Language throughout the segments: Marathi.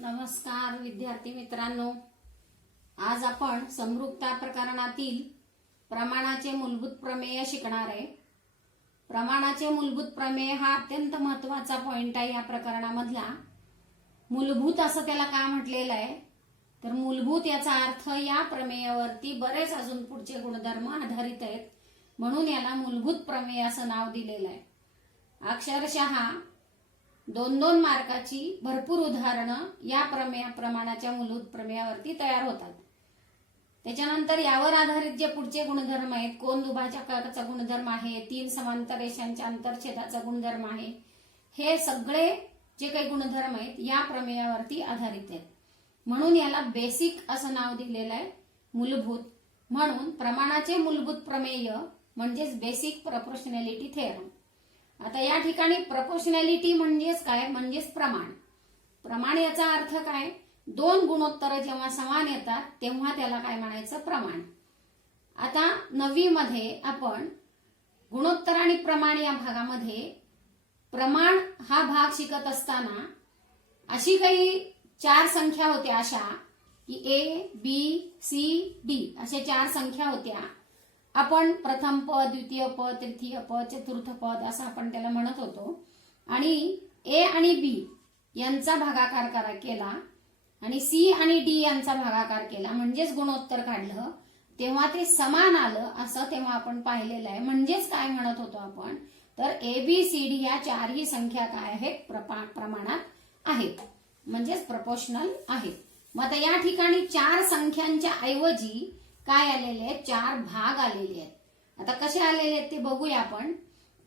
नमस्कार विद्यार्थी मित्रांनो, आज आपण समरूपता प्रकरणातील प्रमाणाचे मूलभूत प्रमेय शिकणार आहे। प्रमाणाचे मूलभूत प्रमेय हा अत्यंत महत्त्वाचा पॉइंट आहे या प्रकरणामधला। मूलभूत असं त्याला का म्हटलेलं आहे तर मूलभूत याचा अर्थ या प्रमेयावरती बरेच अजून पुढचे गुणधर्म आधारित आहेत, म्हणून याला मूलभूत प्रमेय असं नाव दिलेलं आहे। अक्षरशः 2-2 मार्काची भरपूर उदाहरणं या प्रमाणाच्या मूलभूत प्रमेयावरती तयार होतात। त्याच्यानंतर यावर आधारित जे पुढचे गुणधर्म आहेत, कोन दुभाजकाचा गुणधर्म आहे, 3 समांतर रेषांच्या आंतरछेदाचा गुणधर्म आहे, हे सगळे जे काही गुणधर्म आहेत या प्रमेयावरती आधारित आहेत, म्हणून याला बेसिक असं नाव दिलेलं आहे, मूलभूत। म्हणून प्रमाणाचे मूलभूत प्रमेय म्हणजेच बेसिक प्रोपोर्शनॅलिटी थेरम। आता या ठिकाणी प्रोपोर्शनॅलिटी म्हणजेच काय, म्हणजेच प्रमाण। प्रमाण याचा अर्थ काय, 2 गुणोत्तर जेव्हा समान येतात तेव्हा त्याला काय म्हणायचं, प्रमाण। आता 9वी मध्ये आपण गुणोत्तर आणि प्रमाण या भागामध्ये प्रमाण हा भाग शिकत असताना अशी काही 4 संख्या होत्या अशा की A, B, C, D अशा 4 संख्या होत्या। आपण प्रथम पद, द्वितीय पद, तृतीय पद, चतुर्थ पद असं आपण त्याला म्हणत होतो। आणि A आणि B यांचा भागाकार केला आणि C आणि D यांचा भागाकार केला, म्हणजेच गुणोत्तर काढलं, तेव्हा ते समान आलं असं तेव्हा आपण पाहिलेलं आहे। म्हणजेच काय म्हणत होतो आपण तर ABCD या 4ही संख्या काय आहेत, प्रमाणात आहेत, म्हणजेच प्रपोर्शनल आहेत। मग आता या ठिकाणी 4 संख्यांच्या ऐवजी काय आलेले आहेत, 4 भाग आलेले आहेत। आता कसे आलेले आहेत ते बघूया आपण।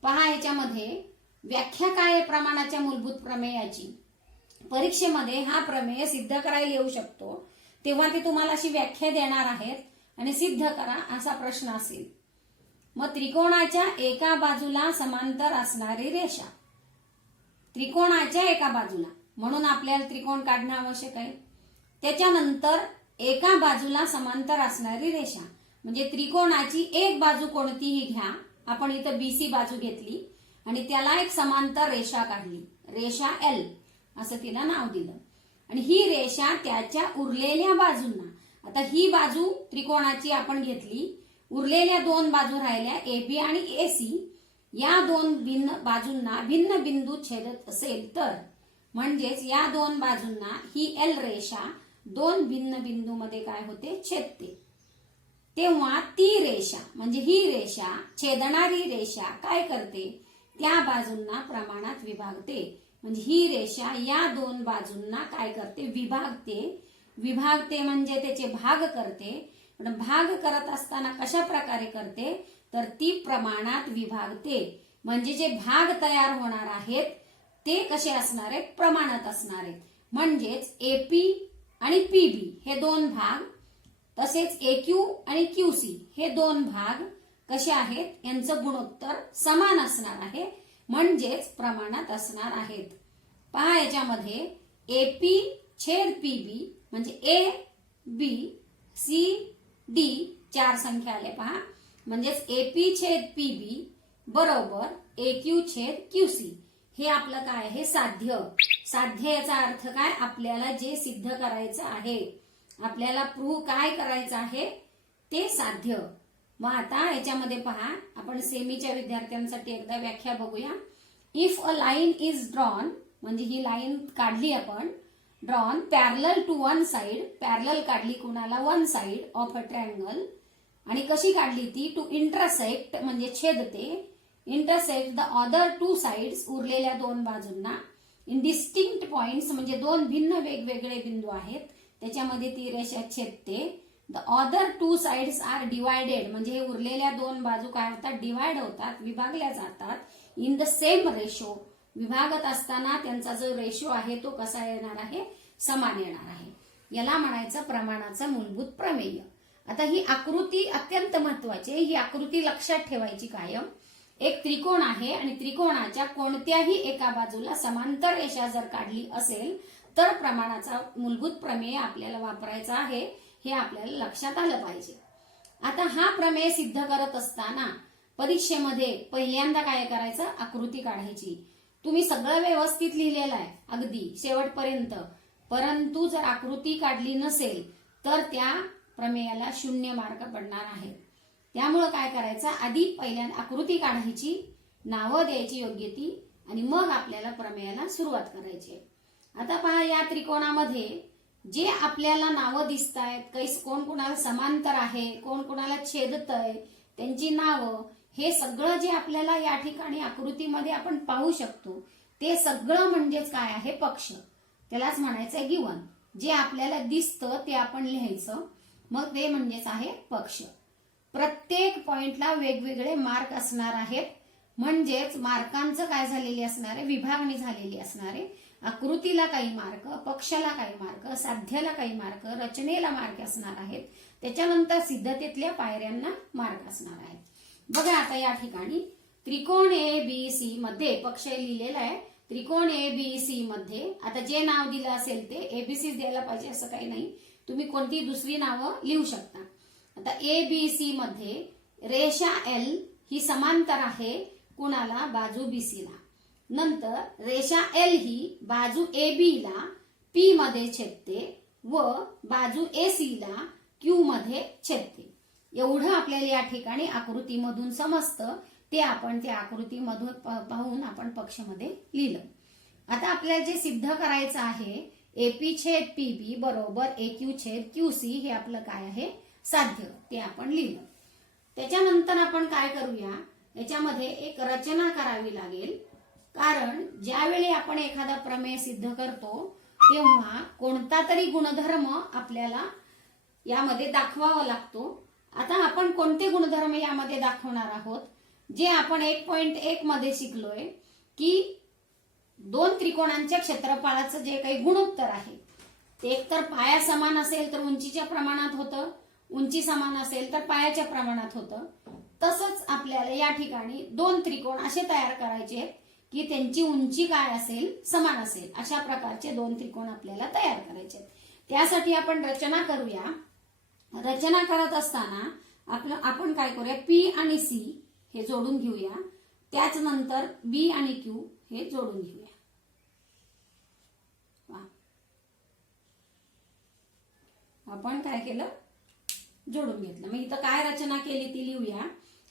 पहा, याच्यामध्ये व्याख्या काय आहे प्रमाणाच्या मूलभूत प्रमेयाची। परीक्षेमध्ये हा प्रमेय सिद्ध करायला येऊ शकतो, तेव्हा ते तुम्हाला अशी व्याख्या देणार आहेत आणि सिद्ध करा असा प्रश्न असेल। मग त्रिकोणाच्या एका बाजूला समांतर असणारी रेषा, त्रिकोणाच्या एका बाजूला म्हणून आपल्याला त्रिकोण काढणं आवश्यक आहे। त्याच्यानंतर एका बाजूला समांतर असणारी रेषा म्हणजे त्रिकोणाची एक बाजू कोणतीही घ्या, आपण इथं BC बाजू घेतली आणि त्याला एक समांतर रेषा काढली, रेषा L असं तिला नाव दिलं। आणि ही रेषा त्याच्या उरलेल्या बाजूंना, आता ही बाजू त्रिकोणाची आपण घेतली, उरलेल्या 2 बाजू राहिल्या AB आणि AC, या 2 भिन्न बाजूंना भिन्न बिंदू छेदत असेल तर, म्हणजेच या 2 बाजूंना ही L रेषा 2 भिन्न बिंदू मध्ये काय होते, छेदते, तेव्हा ती रेषा म्हणजे ही रेषा, छेदणारी रेषा काय करते, त्या बाजूंना प्रमाणात विभागते। म्हणजे ही रेषा या 2 बाजूंना काय करते, विभागते म्हणजे त्याचे भाग करते। पण भाग करत असताना कशा प्रकारे करते तर ती प्रमाणात विभागते। म्हणजे जे भाग तयार होणार आहेत ते कसे असणार आहेत, प्रमाणात असणार आहेत। म्हणजेच AP आणि PB हे 2 भाग, तसेच AQ आणि QC हे 2 भाग कसे आहेत, यांचं गुणोत्तर समान असणार आहे, म्हणजेच प्रमाणात असणार आहेत। पहा, याच्यामध्ये AP छेद PB म्हणजे A, B, C, D 4 संख्या आल्या। पहा, म्हणजेच AP छेद PB बरोबर AQ छेद QC हे आपलं काय आहे, साध्य। साध्य याचा अर्थ काय, आपल्याला जे सिद्ध करायचं आहे, आपल्याला प्रूव्ह काय करायचं आहे ते साध्य। मग आता याच्यामध्ये पहा, आपण सेमीच्या विद्यार्थ्यांसाठी एकदा व्याख्या बघूया। If a line is drawn म्हणजे ही लाईन काढली आपण, drawn parallel to one side, parallel काढली कुणाला, one side of a triangle, आणि कशी काढली ती, टू इंटरसेक्ट म्हणजे छेदते, इंटरसेक्ट द अदर 2 साइड्स उरलेल्या 2 बाजूंना, इन डिस्टिंक्ट पॉइंट्स म्हणजे 2 भिन्न वेगवेगळे बिंदू आहेत त्याच्यामध्ये ती रेषा छेदते। The other 2 sides are divided म्हणजे हे उरलेल्या 2 बाजू काय होतात, डिवाइड होतात, विभागल्या जातात, इन द सेम रेशो, विभागत असताना त्यांचा जो रेशो आहे तो कसा येणार आहे, समान येणार आहे। याला म्हणायचं प्रमाणाचं मूलभूत प्रमेय। आता ही आकृती अत्यंत महत्वाची आहे, ही आकृती लक्षात ठेवायची कायम। एक त्रिकोण आहे आणि त्रिकोणाच्या कोणत्याही एका बाजूला समांतर रेषा जर काढली असेल तर प्रमाणाचा मूलभूत प्रमेय आपल्याला वापरायचा आहे, हे आपल्याला लक्षात आलं पाहिजे। आता हा प्रमेय सिद्ध करत असताना परीक्षेमध्ये पहिल्यांदा काय करायचं, आकृती काढायची। तुम्ही सगळं व्यवस्थित लिहिलेलं आहे अगदी शेवटपर्यंत, परंतु जर आकृती काढली नसेल तर त्या प्रमेयाला 0 मार्क पडणार आहेत. त्यामुळे काय करायचं, आधी पहिल्यांदा आकृती काढायची, नावं द्यायची योग्य ती, आणि मग आपल्याला प्रमेयाला सुरुवात करायची. आता पहा, या त्रिकोणामध्ये जे आपल्याला नावं दिसत आहेत, काही कोण कोणाला समांतर आहे, कोण कोणाला छेदतय, त्यांची नावं, हे सगळं जे आपल्याला या ठिकाणी आकृतीमध्ये आपण पाहू शकतो ते सगळं म्हणजेच काय आहे, पक्ष. त्यालाच म्हणायचंय गिवन. जे आपल्याला दिसतं ते आपण लिहायचं, मग ते म्हणजेच आहे पक्ष. प्रत्येक पॉइंटला वेगवेगळे मार्क असणार आहेत, म्हणजेच मार्कांचं काय झालेली असणार आहे, विभागणी झालेली असणार आहे. आकृतीला काही मार्क, पक्षाला काही मार्क, साध्याला काही मार्क, रचनेला मार्क असणार आहेत. त्याच्यानंतर सिद्धतेतल्या पायऱ्यांना मार्क असणार आहेत. बघा आता या ठिकाणी त्रिकोण ABC मध्ये पक्ष लिहिलेला आहे. त्रिकोण ABC मध्ये आता जे नाव दिलं असेल ते ABC द्यायला पाहिजे असं काही नाही, तुम्ही कोणती दुसरी नावं लिहू शकता. आता ABC मध्ये रेषा L ही समांतर आहे कुणाला, बाजू BC ला. नंतर रेषा L ही बाजू AB ला P मध्ये छेदते व बाजू AC ला Q मध्ये छेदते. एवढं आपल्याला या ठिकाणी आकृतीमधून समजतं. ते आपण त्या आकृतीमधून पाहून आपण पक्षमध्ये लिहिलं. आता आपल्याला जे सिद्ध करायचं आहे, AP छेद PB बरोबर AQ छेद QC, हे आपलं काय आहे, साध्य, ते आपण लिहिलं. त्याच्यानंतर आपण काय करूया, याच्यामध्ये एक रचना करावी लागेल. कारण ज्यावेळी आपण एखादा प्रमेय सिद्ध करतो तेव्हा कोणता तरी गुणधर्म आपल्याला यामध्ये दाखवावा लागतो. आता आपण कोणते गुणधर्म यामध्ये दाखवणार आहोत, जे आपण 1.1 मध्ये शिकलोय की दोन त्रिकोणांच्या क्षेत्रफळाचं जे काही गुणोत्तर आहे ते एकतर पाया समान असेल तर उंचीच्या प्रमाणात होतं, उंची समान असेल तर पायाच्या प्रमाणात होतं. तसंच आपल्याला या ठिकाणी दोन त्रिकोण असे तयार करायचे आहेत की त्यांची उंची काय असेल, समान असेल. अशा प्रकारचे दोन त्रिकोण आपल्याला तयार करायचे आहेत. त्यासाठी आपण रचना करूया. रचना करत असताना आपण काय करूया, P आणि C हे जोडून घेऊया. त्याच नंतर B आणि Q हे जोडून घेऊया. आपण काय केलं, जोडून घेतलं. मग इथं काय रचना केली ती लिहूया.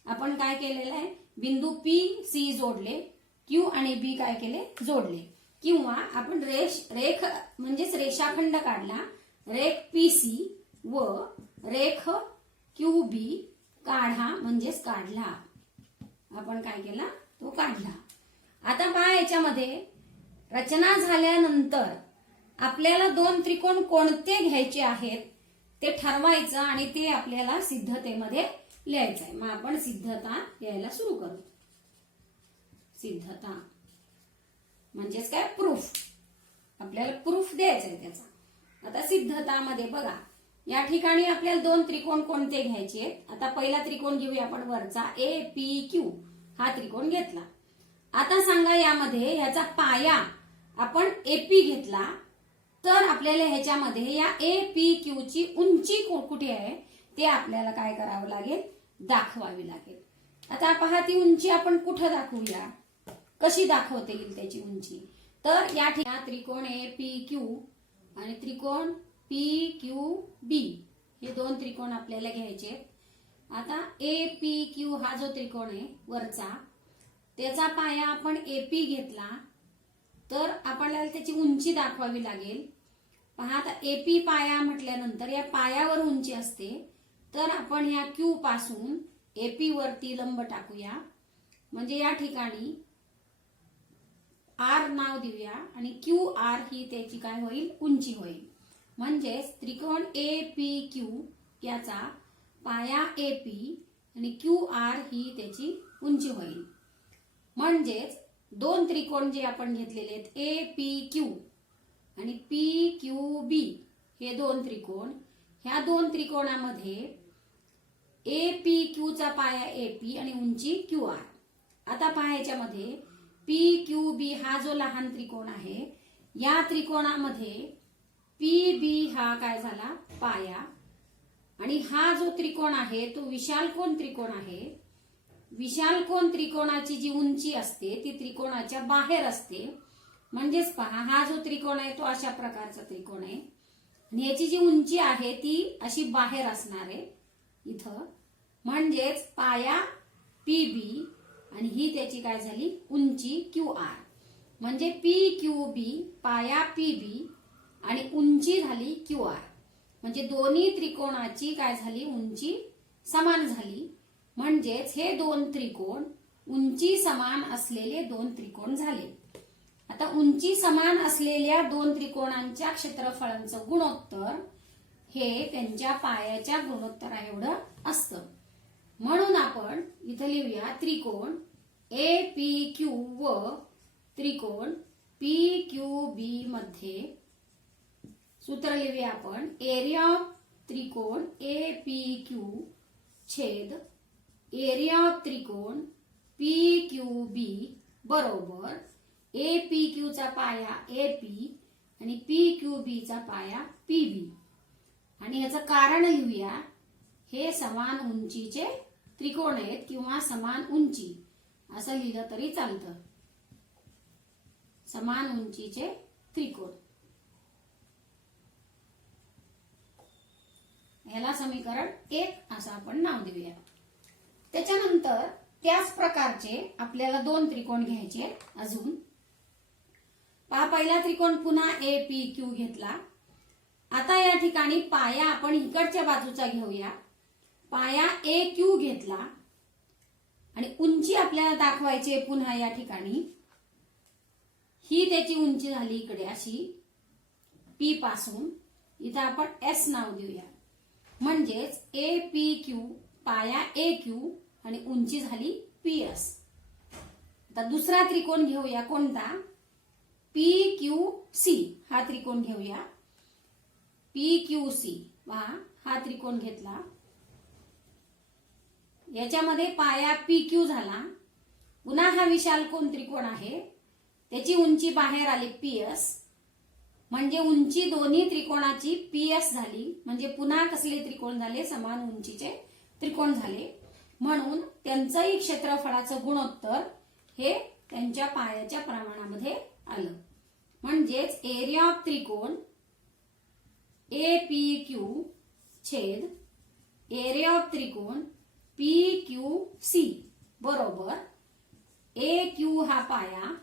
आपण काय केलेलं आहे, बिंदू P C जोडले, Q आणि B काय केले, जोडले. किंवा आपण रेख म्हणजेच रेषाखंड काढला, रेख PC व रेख QB काढा म्हणजेच काढला. आपण काय केला, तो काढला. आता पहा, याच्यामध्ये रचना झाल्यानंतर आपल्याला दोन त्रिकोण कोणते घ्यायचे आहेत ते ठरवायचं आणि ते आपल्याला सिद्धतेमध्ये लिहायचं आहे. मग आपण सिद्धता लिहायला सुरू करू. सिद्धता म्हणजेच काय, प्रूफ. आपल्याला प्रूफ द्यायचा आहे त्याचा. आता सिद्धतामध्ये बघा, या ठिकाणी आपल्याला दोन त्रिकोण कोणते घ्यायचे आहेत. आता पहिला त्रिकोण घेऊया आपण, वरचा APQ हा त्रिकोण घेतला. आता सांगा, यामध्ये ह्याचा पाया आपण AP घेतला तर आपल्याला ह्याच्यामध्ये या APQ ची उंची कुठे आहे ते आपल्याला काय करावं लागेल, दाखवावी लागेल. आता पहा, ती उंची आपण कुठं दाखवूया, कशी दाखवता येईल त्याची उंची. तर या ठिकाणी त्रिकोण APQ आणि त्रिकोण PQB हे दोन त्रिकोण आपल्याला घ्यायचे. आता APQ हा जो त्रिकोण आहे वरचा, त्याचा पाया आपण AP घेतला तर आपल्याला त्याची उंची दाखवावी लागेल. पहा, आता AP पाया म्हटल्यानंतर या पायावर उंची असते, तर आपण या Q पासून AP वरती लंब टाकूया. म्हणजे या ठिकाणी R नाव देऊया आणि QR ही त्याची काय होईल, उंची होईल. म्हणजेच त्रिकोण APQ याचा पाया AP आणि QR ही त्याची उंची होईल. म्हणजेच दोन त्रिकोण जे आपण घेतलेले आहेत APQ आणि PQB हे दोन त्रिकोण, ह्या दोन त्रिकोणामध्ये APQ चा पाया AP आणि उंची QR. आता पहा, याच्यामध्ये PQB हा जो लहान त्रिकोण आहे, या त्रिकोणामध्ये PB हा काय झाला, पाया, आणि हा जो त्रिकोण आहे तो विशालकोन त्रिकोण आहे. विशालकोन त्रिकोणाची जी उंची असते ती त्रिकोणाच्या बाहेर असते. म्हणजेच पहा, हा जो त्रिकोण आहे तो अशा प्रकारचा त्रिकोण आहे आणि याची जी उंची आहे ती अशी बाहेर असणार आहे इथं. म्हणजेच पाया पीबी आणि ही त्याची काय झाली उंची क्यू आर. म्हणजे पी क्यू बी पाया पीबी आणि उंची झाली क्यू आर. म्हणजे दोन्ही त्रिकोणाची काय झाली उंची समान झाली. म्हणजेच हे दोन त्रिकोण उंची समान असलेले दोन त्रिकोण झाले. आता उंची समान असलेल्या दोन त्रिकोणांच्या क्षेत्रफळांचं गुणोत्तर हे त्यांच्या पायाच्या गुणोत्तरा एवढं असतं. म्हणून आपण इथं लिहूया त्रिकोण ए पी क्यू व त्रिकोण पी क्यू बी मध्ये सूत्र लिहूया आपण. एरिया ऑफ त्रिकोण ए पी क्यू छेद एरिया ऑफ त्रिकोण पी क्यू बी बरोबर ए पी क्यू चा पाया ए पी आणि पी क्यू बी चा पाया पी बी. आणि ह्याचं कारण लिहूया. हे समान उंचीचे त्रिकोण आहेत किंवा समान उंची असं लिहिलं तरी चालतं. समान उंचीचे त्रिकोण ह्याला समीकरण 1 असं आपण नाव देऊया. त्याच्यानंतर त्याच प्रकारचे आपल्याला दोन त्रिकोण घ्यायचे अजून. पहा, पहिला त्रिकोण पुन्हा ए पी क्यू घेतला. आता या ठिकाणी पाया आपण इकडच्या बाजूचा घेऊया. पाया ए क्यू घेतला आणि उंची आपल्याला दाखवायची आहे पुन्हा या ठिकाणी. ही त्याची उंची झाली इकडे अशी पी पासून. इथं आपण एस नाव देऊया. म्हणजेच ए पी क्यू पाया ए क्यू आणि उंची झाली पी एस. आता दुसरा त्रिकोण घेऊया. कोणता? पी क्यू सी हा त्रिकोण घेऊया. पी क्यू सी हा त्रिकोण घेतला. याच्यामध्ये पाया पी क्यू झाला. पुन्हा हा विशाल कोण त्रिकोण आहे त्याची उंची बाहेर आली पी एस. म्हणजे उंची दोन्ही त्रिकोणाची पी एस झाली. म्हणजे पुन्हा कसले त्रिकोण झाले समान उंचीचे त्रिकोण झाले. म्हणून त्यांचंही क्षेत्रफळाचं गुणोत्तर हे त्यांच्या पायाच्या प्रमाणामध्ये आलं. म्हणजेच एरिया ऑफ त्रिकोण ए पी क्यू छेद एरिया ऑफ त्रिकोण पी क्यू सी बरोबर ए क्यू हा पाया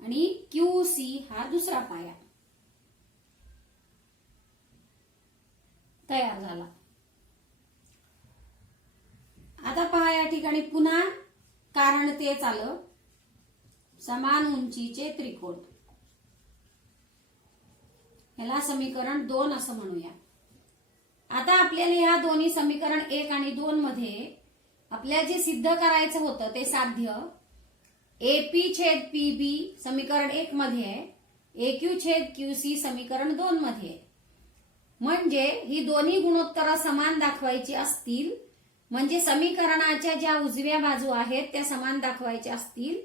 आणि क्यू सी हा दुसरा पाया तयार झाला. आता पहा या ठिकाणी पुन्हा कारण तेच आलं. समान उंचीचे त्रिकोण याला समीकरण 2 असं म्हणूया. आता आपल्याला या दोन्ही समीकरण 1 आणि 2 मध्ये आपल्याला जे सिद्ध करायचं होतं ते साध्य एपी छेद पी बी समीकरण 1 मध्ये आहे. ए क्यू छेद क्यू सी समीकरण 2 मध्ये आहे. म्हणजे ही दोन्ही गुणोत्तर समान दाखवायची असतील म्हणजे समीकरणाच्या ज्या उजव्या बाजू आहेत त्या समान दाखवायच्या असतील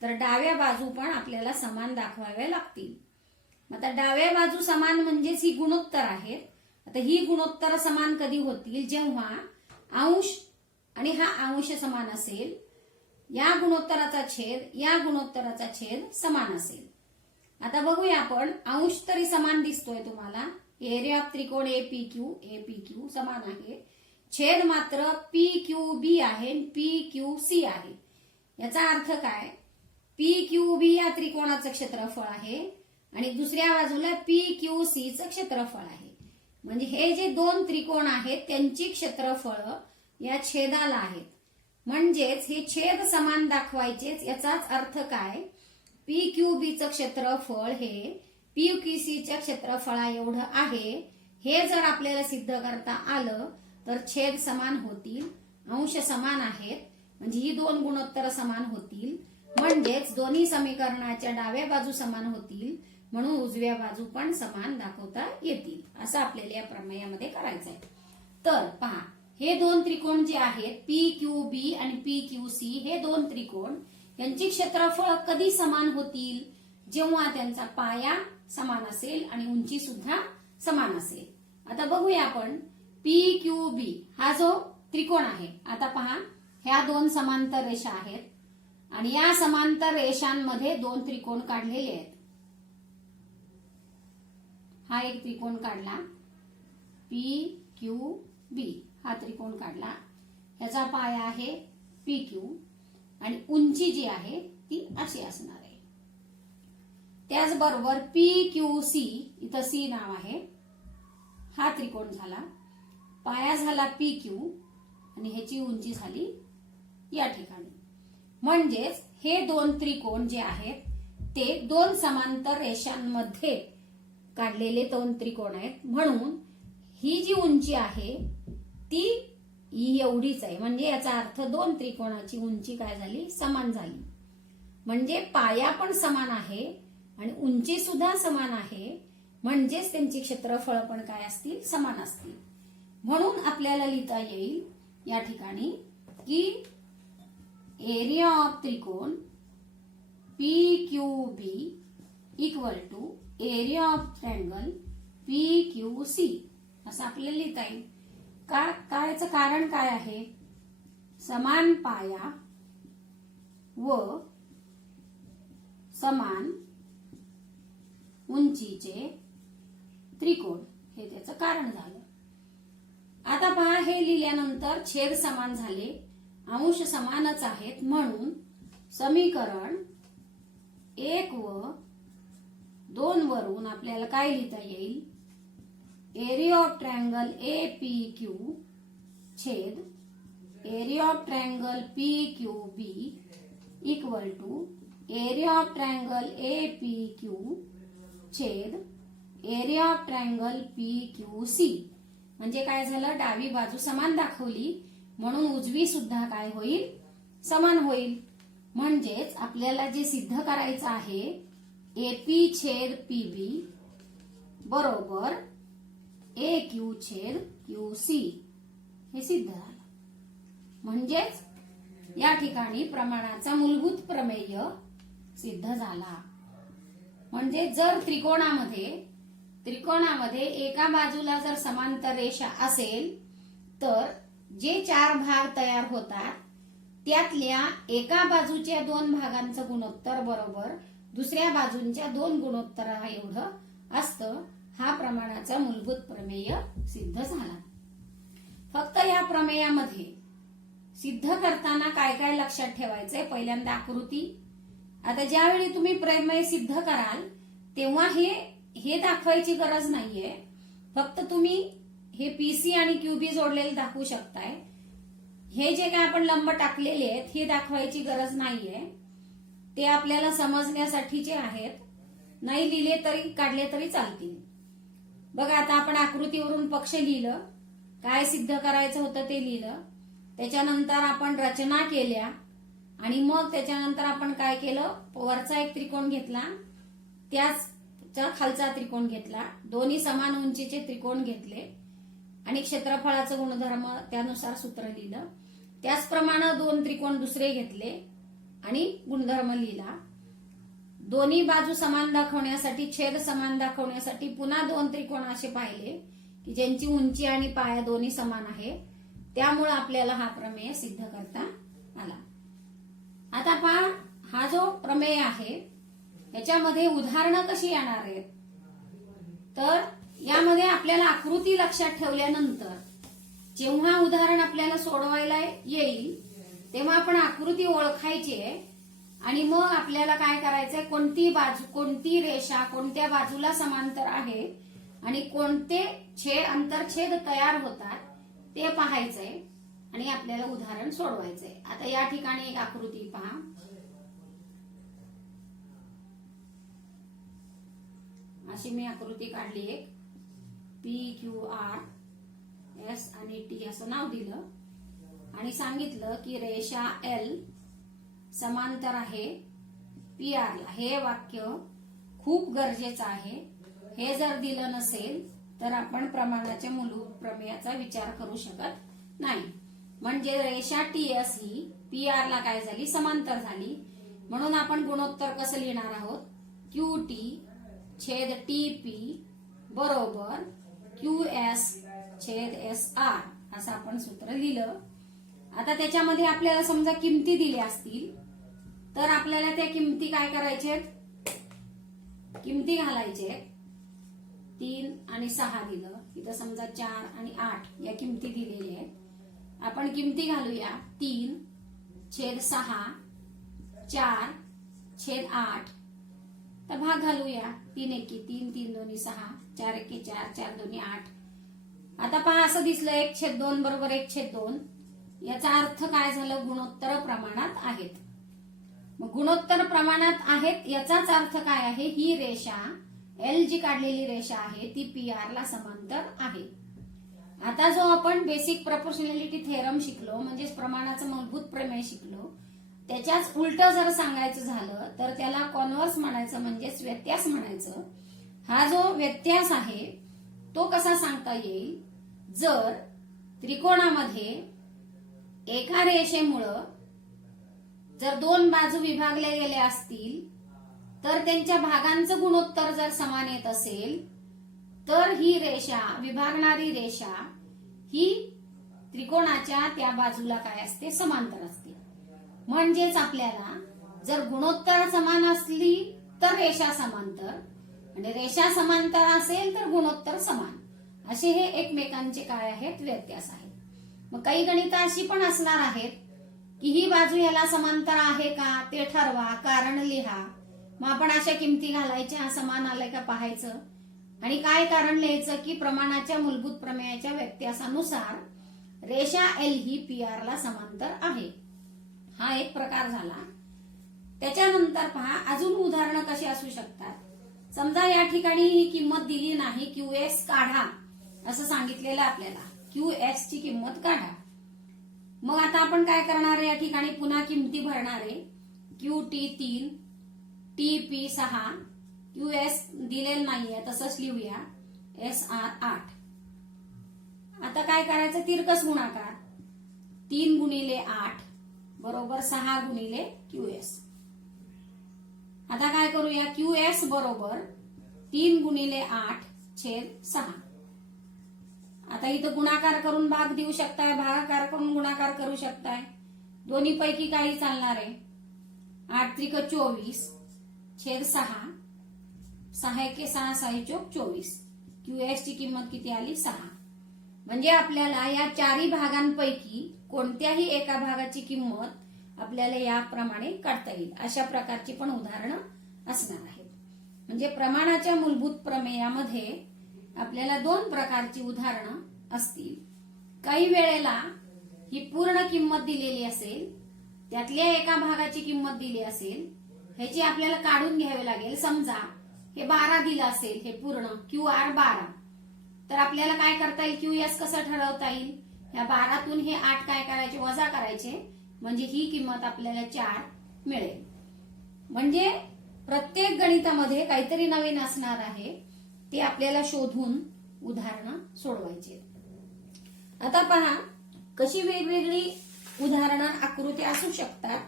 तर डाव्या बाजू पण आपल्याला समान दाखवाव्या लागतील. आता डाव्या बाजू समान म्हणजेच ही गुणोत्तर आहेत. आता ही गुणोत्तर समान कधी होतील जेव्हा अंश आणि हा अंश समान असेल. या गुणोत्तराचा छेद या गुणोत्तराचा छेद समान असेल. आता बघूया आपण. अंश तरी समान दिसतोय तुम्हाला. एरिया ऑफ त्रिकोण ए पी क्यू समान आहे. छेद मात्र पी क्यू बी आहे पी क्यू सी आहे. याचा अर्थ काय? पी क्यू बी या त्रिकोणाचं क्षेत्रफळ आहे आणि दुसऱ्या बाजूला पी क्यू सी चं क्षेत्रफळ आहे. म्हणजे हे जे दोन त्रिकोण आहेत त्यांची क्षेत्रफळ या छेदाला आहेत. म्हणजेच हे छेद समान दाखवायचेच. याचाच अर्थ काय? पी क्यू बी चं क्षेत्रफळ हे पी क्यू सी च्या क्षेत्रफळा एवढं आहे. हे जर आपल्याला सिद्ध करता आलं तर छेद समान होतील. अंश समान आहेत म्हणजे ही दोन गुणोत्तर समान होतील. म्हणजेच दोन्ही समीकरणाच्या डाव्या बाजू समान होतील म्हणून उजव्या बाजू पण समान दाखवता येतील. असं आपल्याला या प्रमेयामध्ये करायचंय. तर पहा, हे दोन त्रिकोण जे आहेत पी क्यू बी आणि पी क्यू सी हे दोन त्रिकोण यांची क्षेत्रफळ कधी समान होतील? जेव्हा त्यांचा पाया समान असेल आणि उंची सुद्धा समान असेल. आता बघूया आपण. पी क्यू बी हा जो त्रिकोण आहे. आता पहा, ह्या दोन समांतर रेषा आहेत आणि या समांतर रेषांमध्ये दोन त्रिकोण काढलेले आहेत. हा एक त्रिकोण काढला, पी क्यू बी हा त्रिकोण काढला, याचा पाया आहे पी क्यू आणि उंची जी आहे ती अशी असणार आहे. त्याचबरोबर पी क्यू सी, इथं सी नाव आहे, हा त्रिकोण झाला, पाया झाला पी क्यू आणि ह्याची उंची झाली या ठिकाणी. म्हणजेच हे दोन त्रिकोण जे आहेत ते दोन समांतर रेषांमध्ये काढलेले दोन त्रिकोण आहेत. म्हणून ही जी उंची आहे ती एवढीच आहे. म्हणजे याचा अर्थ दोन त्रिकोणाची उंची काय झाली, समान झाली. म्हणजे पाया पण समान आहे आणि उंची सुद्धा समान आहे. म्हणजेच त्यांची क्षेत्रफळ पण काय असतील, समान असतील. म्हणून आपल्याला लिहिता येईल या ठिकाणी की एरिया ऑफ त्रिकोण P Q B equal to area of triangle P Q C असं आपल्याला लिहिता येईल. याचं कारण काय आहे, समान पाया व समान उंचीचे त्रिकोण हे त्याचं कारण झालं. आता पहा, हे लिहिल्यानंतर छेद समान झाले, अंश समानच आहेत. म्हणून समीकरण 1 व 2 वरून आपल्याला काय लिहिता येईल, area of triangle A P Q छेद area of triangle P Q B equal to area of triangle A P Q छेद area of triangle P Q C. म्हणजे काय झालं, डावी बाजू समान दाखवली म्हणून उजवी सुद्धा काय होईल, समान होईल. म्हणजेच आपल्याला जे सिद्ध करायचं आहे एपी छेद पीबी बरोबर ए क्यू छेद क्यू सी हे सिद्ध झालं. म्हणजेच या ठिकाणी प्रमाणाचा मूलभूत प्रमेय सिद्ध झाला. म्हणजे जर त्रिकोणामध्ये एका बाजूला जर समांतर रेषा असेल तर जे 4 भाग तयार होतात त्यातल्या एका बाजूच्या 2 भागांचं गुणोत्तर बरोबर दुसऱ्या बाजूंच्या 2 गुणोत्तरा एवढं असतं. हा प्रमाणाचा मूलभूत प्रमेय सिद्ध झाला. फक्त या प्रमेयामध्ये सिद्ध करताना काय काय लक्षात ठेवायचंय, पहिल्यांदा आकृती. आता ज्यावेळी तुम्ही प्रमेय सिद्ध कराल तेव्हा हे दाखवायची गरज नाहीये, फक्त तुम्ही हे पीसी आणि क्यूबी जोडलेले दाखवू शकताय. हे जे काय आपण लंब टाकलेले आहेत हे दाखवायची गरज नाहीये, ते आपल्याला समजण्यासाठीचे आहेत. नाही लिहिले तरी, काढले तरी चालतील. बघा, आता आपण आकृतीवरून पक्ष लिहिलं, काय सिद्ध करायचं होतं ते लिहिलं, त्याच्यानंतर आपण रचना केल्या आणि मग त्याच्यानंतर आपण काय केलं, वरचा एक त्रिकोण घेतला, त्याचा खालचा त्रिकोण घेतला, दोन्ही समान उंचीचे त्रिकोण घेतले आणि क्षेत्रफळाचं गुणधर्म त्यानुसार सूत्र लिहिलं. त्याचप्रमाणे 2 त्रिकोण दुसरे घेतले आणि गुणधर्म लिहिला. दोन्ही बाजू समान दाखवण्यासाठी, छेद समान दाखवण्यासाठी पुन्हा 2 त्रिकोण असे पाहिले की ज्यांची उंची आणि पाया दोन्ही समान आहे. त्यामुळे आपल्याला हा प्रमेय सिद्ध करता आला. आता पहा, हा जो प्रमेय आहे याच्यामध्ये उदाहरणं कशी येणार आहेत, तर यामध्ये आपल्याला आकृती लक्षात ठेवल्यानंतर जेव्हा उदाहरण आपल्याला सोडवायला येईल तेव्हा आपण आकृती ओळखायची आहे आणि मग आपल्याला काय करायचंय, कोणती रेषा कोणत्या बाजूला समांतर आहे आणि कोणते अंतरछेद तयार होतात ते पाहायचंय आणि आपल्याला उदाहरण सोडवायचंय. आता या ठिकाणी एक आकृती पहा. अशी मी आकृती काढली एक, पी क्यू आर एस आणि टी असं नाव दिलं आणि सांगितलं की रेषा एल समांतर आहे पी आर ला. हे वाक्य खूप गरजेचं आहे. हे जर दिलं नसेल तर आपण प्रमाणाच्या मूलभूत प्रमेयाचा विचार करू शकत नाही. म्हणजे रेषा टी एस ही पी आर ला काय झाली, समांतर झाली. म्हणून आपण गुणोत्तर कसं लिहिणार आहोत, क्यू टी छेद टी पी बरोबर क्यू एस छेद एस आर असं आपण सूत्र लिहिलं. आता त्याच्यामध्ये आपल्याला समजा किमती दिल्या असतील तर आपल्याला त्या किमती काय करायचे, किमती घालायचे. 3 आणि 6 दिलं. इथं समजा 4 आणि 8 या किमती दिलेल्या आहेत. आपण किमती घालूया. 3/6, 4/8. तर भाग घालूया. 3 एकी 3, 3 दोन्ही 6, 4 एके 4, 4 दोन्ही 8. आता पहा असं दिसलं 1/2 बरोबर 1/2. याचा अर्थ काय झालं? गुणोत्तर प्रमाणात आहेत. मग गुणोत्तर प्रमाणात आहेत याचाच अर्थ काय आहे? ही रेषा एल जी काढलेली रेषा आहे ती PR ला समांतर आहे. आता जो आपण बेसिक प्रपोर्शनॅलिटी थेरम शिकलो म्हणजेच प्रमाणाचं मूलभूत प्रमेय शिकलो त्याच्याच उलट जर सांगायचं झालं तर त्याला कॉन्व्हर्स म्हणायचं म्हणजेच व्यत्यास म्हणायचं. हा जो व्यत्यास आहे तो कसा सांगता येईल? जर त्रिकोणामध्ये एका रेषेमुळं जर 2 बाजू विभागल्या गेल्या असतील तर त्यांच्या भागांचं गुणोत्तर जर समान येत असेल तर ही रेषा विभागणारी रेषा ही त्रिकोणाच्या त्या बाजूला काय असते? समांतर असते. म्हणजेच आपल्याला जर गुणोत्तर समान असली तर रेषा समांतर आणि रेषा समांतर असेल तर गुणोत्तर समान, असे हे एकमेकांचे काय आहेत? व्यत्यास आहेत. मग काही गणित अशी पण असणार आहेत की ही बाजू याला समांतर आहे का ते ठरवा, कारण लिहा. मग आपण अशा किमती घालायच्या, समान आलंय का पाहायचं आणि काय कारण लिहायचं की प्रमाणाच्या मूलभूत प्रमेयाच्या व्यत्यासानुसार रेषा एल ही PR ला समांतर आहे. हा एक प्रकार झाला. त्याच्यानंतर पहा अजून उदाहरणं कशी असू शकतात. समजा या ठिकाणी ही किंमत दिली नाही, QS काढा असं सांगितलेलं आपल्याला. QS ची किंमत काढा. मग आता आपण काय करणार? या ठिकाणी पुन्हा किमती भरणार आहे. QT 3, TP 6, QS दिलेलं नाहीये तसंच लिहूया. SR 8. आता काय करायचं? तिरकस गुणाकार. 3 गुणिले 8 बरोबर 6 गुणिले QS. आता काय करूया? QS बरोबर 3 गुणिले 8/6. आता इथं गुणाकार करून भाग देऊ शकताय, भागाकार करून गुणाकार करू शकताय. दोन्ही पैकी काही चालणार आहे. 8 त्रिक 24/6, 6 एके 6, 6 चोक 24. QS ची किंमत किती आली? 6. म्हणजे आपल्याला या चारही भागांपैकी कोणत्याही एका भागाची किंमत आपल्याला याप्रमाणे काढता येईल. अशा प्रकारची पण उदाहरणं असणार आहेत. म्हणजे प्रमाणाच्या मूलभूत प्रमेयामध्ये आपल्याला 2 प्रकारची उदाहरणं असतील. काही वेळेला ही पूर्ण किंमत दिलेली असेल, त्यातल्या एका भागाची किंमत दिली असेल, ह्याची आपल्याला काढून घ्यावी लागेल. समजा हे 12 दिलं असेल, हे पूर्ण QR 12, तर आपल्याला काय करता येईल? QS कसं ठरवता येईल? या 12तून हे 8 काय करायचे? वजा करायचे. म्हणजे ही किंमत आपल्याला 4 मिळेल. म्हणजे प्रत्येक गणितामध्ये काहीतरी नवीन असणार आहे, ते आपल्याला शोधून उदाहरणं सोडवायची. आता पहा कशी वेगवेगळी उदाहरणं आकृती असू शकतात.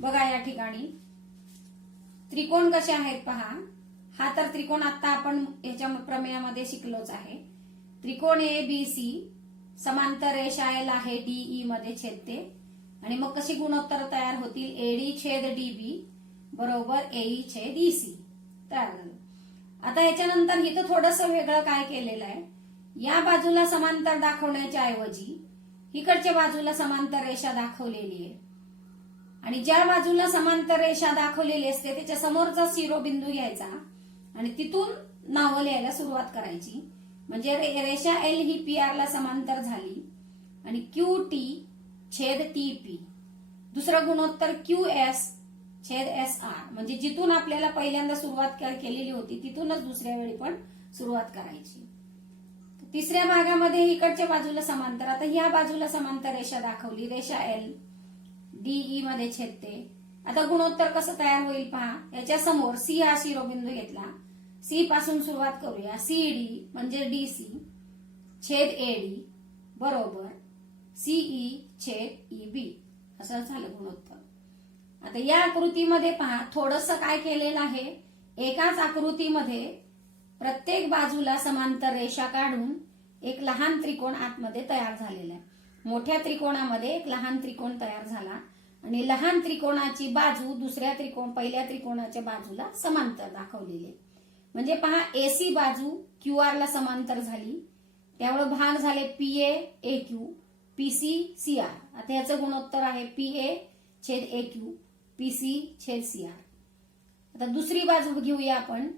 बघा या ठिकाणी त्रिकोण कसे आहेत पहा. हा तर त्रिकोण आता आपण याच्या प्रमेयामध्ये शिकलोच आहे. त्रिकोण ABC समांतर रेषा L आहे, DE मध्ये छेदते आणि मग कशी गुणोत्तर तयार होतील? AD/DB बरोबर AE/EC तयार झालं. आता याच्यानंतर इथं थोडंसं वेगळं काय केलेलं आहे? या बाजूला समांतर दाखवण्याच्या ऐवजी इकडच्या बाजूला समांतर रेषा दाखवलेली आहे आणि ज्या बाजूला समांतर रेषा दाखवलेली असते त्याच्या समोरचा शिरोबिंदू घ्यायचा आणि तिथून नावं लिहायला सुरुवात करायची. म्हणजे रेषा L ही PR ला समांतर झाली आणि QT/TP. दुसरं गुणोत्तर QS/SR. म्हणजे जिथून आपल्याला पहिल्यांदा सुरुवात केलेली होती तिथूनच दुसऱ्या वेळी पण सुरुवात करायची. तिसऱ्या भागामध्ये इकडच्या बाजूला समांतर. आता ह्या बाजूला समांतर रेषा दाखवली, रेषा L DE मध्ये छेदते. आता गुणोत्तर कसं तयार होईल पहा. याच्या समोर C हा शिरोबिंदू घेतला. C पासून सुरुवात करूया. CD म्हणजे DC/AD बरोबर CE/EB असं झालं गुणोत्तर. आता या आकृतीमध्ये पहा थोडंसं काय केलेलं आहे. एकाच आकृतीमध्ये प्रत्येक बाजूला समांतर रेषा काढून एक लहान त्रिकोण आतमध्ये तयार झालेला आहे. मोठ्या त्रिकोणामध्ये एक लहान त्रिकोण तयार झाला आणि लहान त्रिकोणाची बाजू पहिल्या त्रिकोणाच्या बाजूला समांतर दाखवलेली आहे. म्हणजे पहा AC बाजू QR ला समांतर झाली, त्यामुळे भाग झाले PA AQ PC CR. आता याचं गुणोत्तर आहे PA छेद AQ PC छेद CR. आता दुसरी बाजू घेऊया आपण.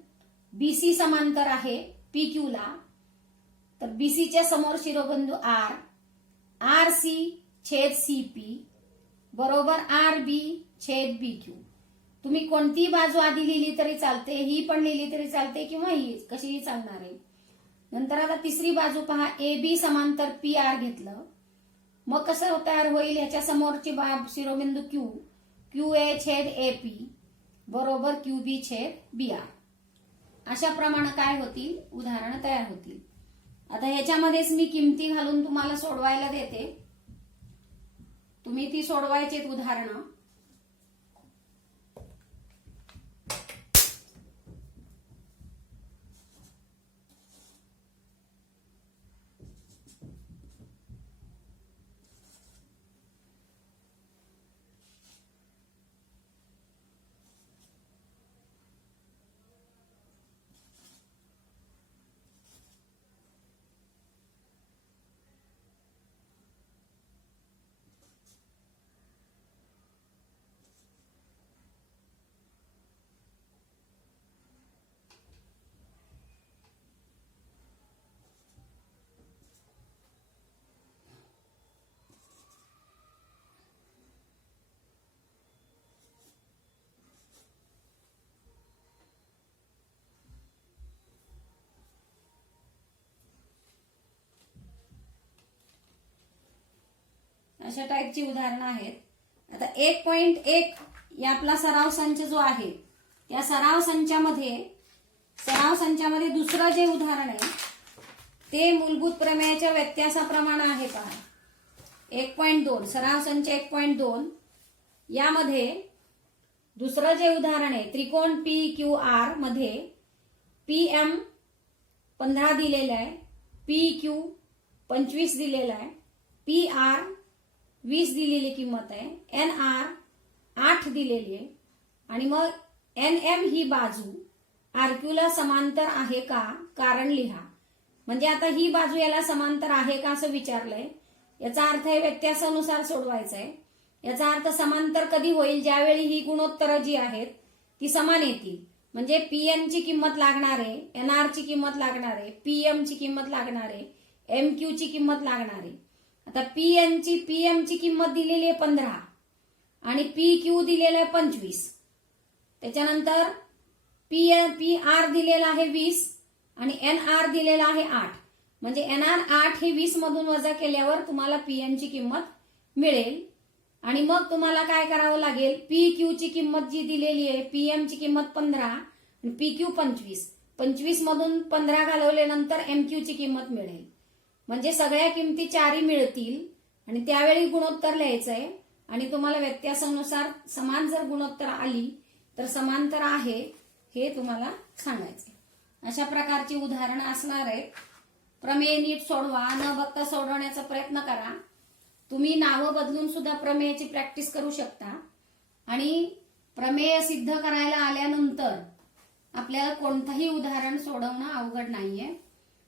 BC समांतर आहे PQ ला, तर BC च्या समोर शिरोबिंदू R, RC छेद CP बरोबर RB छेद BQ. तुम्ही कोणती बाजू आधी लिहिली तरी चालते, ही पण लिहिली तरी चालते किंवा ही कशीही चालणार आहे. नंतर आता तिसरी बाजू पहा, AB समांतर PR घेतलं, मग कसं तयार होईल, याच्या समोरची शिरोबिंदू Q, QA छेद AP बरोबर QB छेद BR. अशा प्रमाणे काय होतील, उदाहरणं तयार होतील. आता ह्याच्यामध्येच मी किमती घालून तुम्हाला सोडवायला देते, तुम्ही ती सोडवायची उदाहरणं. अशा टाईपची उदाहरणं आहेत. आता 1.1 या आपला सराव संच जो आहे, त्या सराव संचामध्ये दुसरं जे उदाहरण आहे ते मूलभूत प्रमेयाच्या व्यत्यासाप्रमाणे आहे. पहा 1.2 सराव संच 1.2 यामध्ये दुसरं जे उदाहरण आहे, त्रिकोण PQR मध्ये PM 15 दिलेला आहे, PQ 25 दिलेला आहे, PR 20 दिलेली किंमत आहे, NR 8 दिलेली आहे, आणि मग NM ही बाजू RQ ला समांतर आहे का, कारण लिहा. म्हणजे आता ही बाजू याला समांतर आहे का असं विचारलंय, याचा अर्थ आहे व्यत्यासानुसार सोडवायचा आहे. याचा अर्थ समांतर कधी होईल, ज्यावेळी ही गुणोत्तरं जी आहेत ती समान येतील. म्हणजे PN ची किंमत लागणार आहे, NR ची किंमत लागणार आहे, PM ची किंमत लागणार आहे, MQ ची किंमत लागणार आहे. आता PM ची किंमत दिलेली आहे 15 आणि PQ दिलेला आहे 25. त्याच्यानंतर PR दिलेला आहे 20 आणि NR दिलेला आहे 8. म्हणजे NR 8 हे 20 मधून वजा केल्यावर तुम्हाला PN ची किंमत मिळेल. आणि मग तुम्हाला काय करावं लागेल, PQ ची किंमत जी दिलेली आहे, PM ची किंमत 15 आणि PQ 25, 25 मधून 15 घालवल्यानंतर MQ ची किंमत मिळेल. म्हणजे सगळ्या किमती 4 मिळतील आणि त्यावेळी गुणोत्तर लिहायचंय. आणि तुम्हाला व्यत्यासानुसार समान जर गुणोत्तर आली तर समांतर आहे हे तुम्हाला सांगायचंय. अशा प्रकारची उदाहरणं असणार आहेत. प्रमेय नीट सोडवा, न बघता सोडवण्याचा प्रयत्न करा. तुम्ही नावं बदलून सुद्धा प्रमेयाची प्रॅक्टिस करू शकता. आणि प्रमेय सिद्ध करायला आल्यानंतर आपल्याला कोणतंही उदाहरण सोडवणं अवघड नाहीये.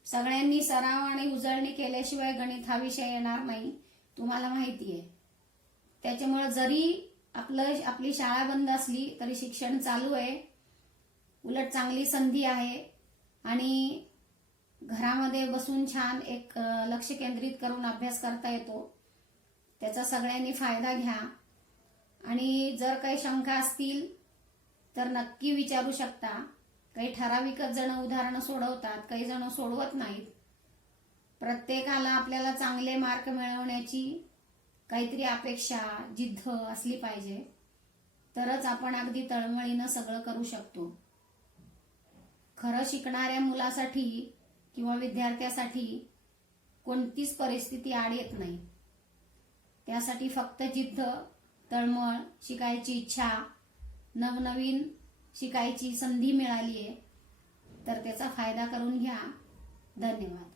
सगळ्यांनी सराव आणि उजळणी केल्याशिवाय गणित हा विषय येणार नाही, तुम्हाला माहिती आहे. त्याच्यामुळे जरी आपली शाळा बंद असली तरी शिक्षण चालू आहे. उलट चांगली संधी आहे आणि घरामध्ये बसून छान एक लक्ष केंद्रित करून अभ्यास करता येतो. त्याचा सगळ्यांनी फायदा घ्या. आणि जर काही शंका असतील तर नक्की विचारू शकता. काही ठराविकच जण उदाहरणं सोडवतात, काही जण सोडवत नाहीत. प्रत्येकाला आपल्याला चांगले मार्क मिळवण्याची काहीतरी अपेक्षा, जिद्द असली पाहिजे, तरच आपण अगदी तळमळीनं सगळं करू शकतो. खरं शिकणाऱ्या मुलासाठी किंवा विद्यार्थ्यासाठी कोणतीच परिस्थिती आड येत नाही. त्यासाठी फक्त जिद्द, तळमळ, शिकायची इच्छा, नवनवीन शिकायची संधी मिळाली आहे तर त्याचा फायदा करून घ्या. धन्यवाद.